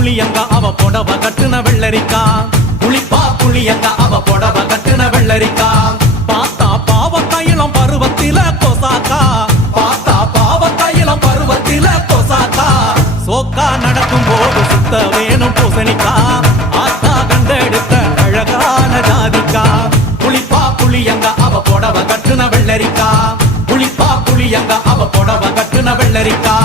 புளியங்க அவ புடவ கட்டுன வெள்ளரிக்கா புளிப்பா புளியங்க அவ புடவ கட்டுன வெள்ளரிக்கா பார்த்தா பாவக்காயிலம் பருவத்தில கொசாக்கா பார்த்தா பாவக்காயிலம் பருவத்தில கொசாக்கா சோக்கா நடக்கும் போது சுத்த வேணும் பூசணிக்கா ஆத்தா கண்டெடுத்த அழகான ஜாதிக்கா புளிப்பா புளியங்க அவ புடவ கட்டுன வெள்ளரிக்கா புளிப்பா புளியங்க அவ புடவ கட்டுன வெள்ளரிக்கா